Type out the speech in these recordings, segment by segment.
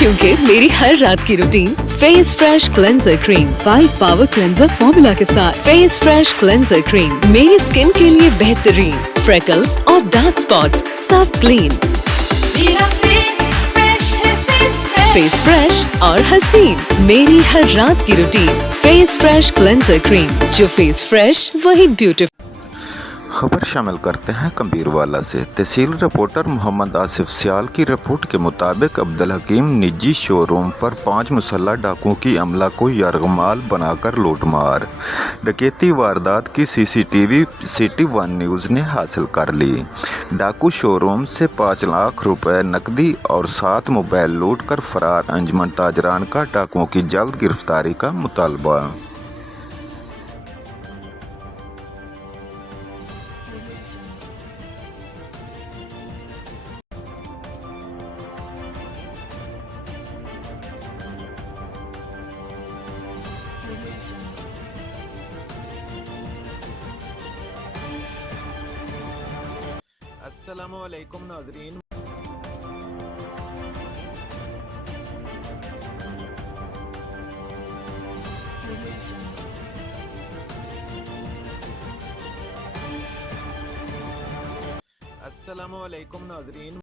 क्योंकि मेरी हर रात की routine face fresh cleanser cream 5 power cleanser formula के साथ। फेस फ्रेश क्लेंजर क्रीम मेरी स्किन के लिए बेहतरीन। फ्रेकल्स और डार्क स्पॉट्स सब क्लीन। मेरा फेस फ्रेश और हसीन। मेरी हर रात की routine face fresh cleanser cream, जो फेस फ्रेश वही ब्यूटीफुल। खबर शामिल करते हैं कबीरवाला से। तहसील रिपोर्टर मोहम्मद आसिफ सियाल की रिपोर्ट के मुताबिक अब्दुल हकीम निजी शोरूम पर 5 मुसल्लह डाकुओं की अमला को यरगमाल बनाकर लूटमार। डकैती वारदात की सीसीटीवी सिटी वन न्यूज़ ने हासिल कर ली। डाकू शोरूम से 5 लाख रुपए नकदी और 7 मोबाइल लूट कर फरार। अंजुमन ताजरान का डाकुओं की जल्द गिरफ्तारी का मुतालबा। अस्सलामुअलैकुम नाजरीन। अस्सलामुअलैकुम नाजरीन।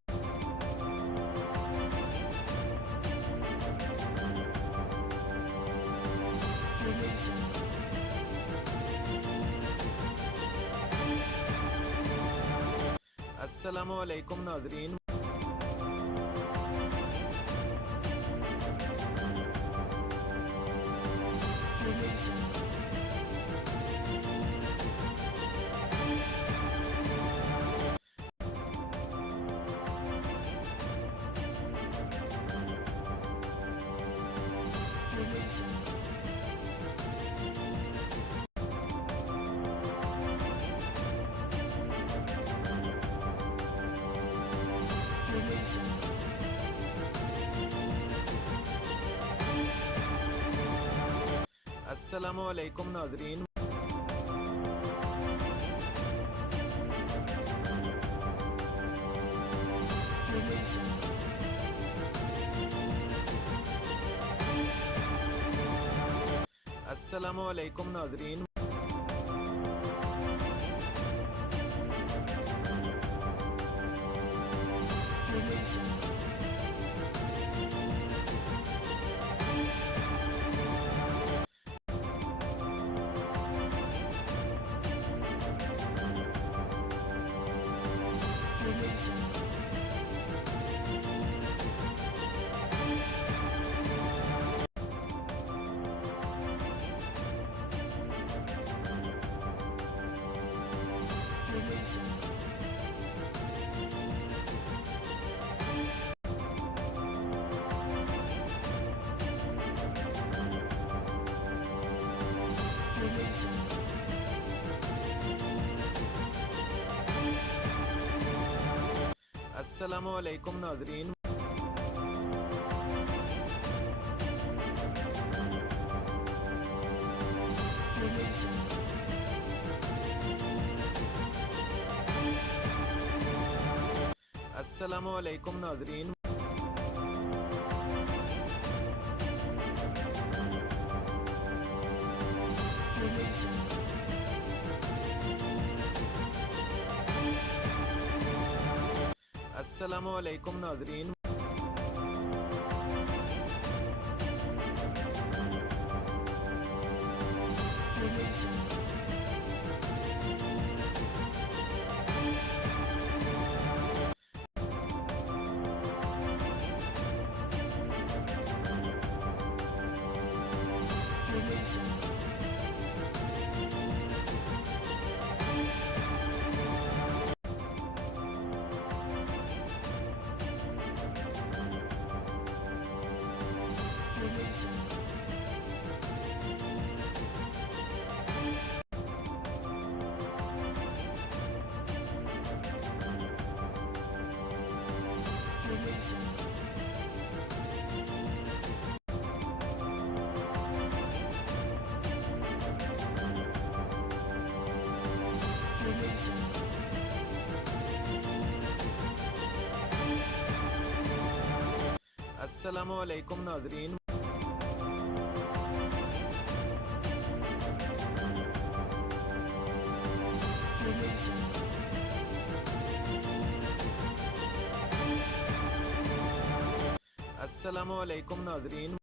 अस्सलामुअलैकुम नाजरीन। अस्सलामुअलैकुम नाजरीन। अस्सलामुअलैकुम नाजरीन। अस्सलामुअलैकुम नाजरीन। अस्सलामुअलैकुम नाजरीन। अस्सलामुअलैकुम नाजरीन। अस्सलामुअलैकुम नाजरीन। अस्सलामुअलैकुम नाजरीन।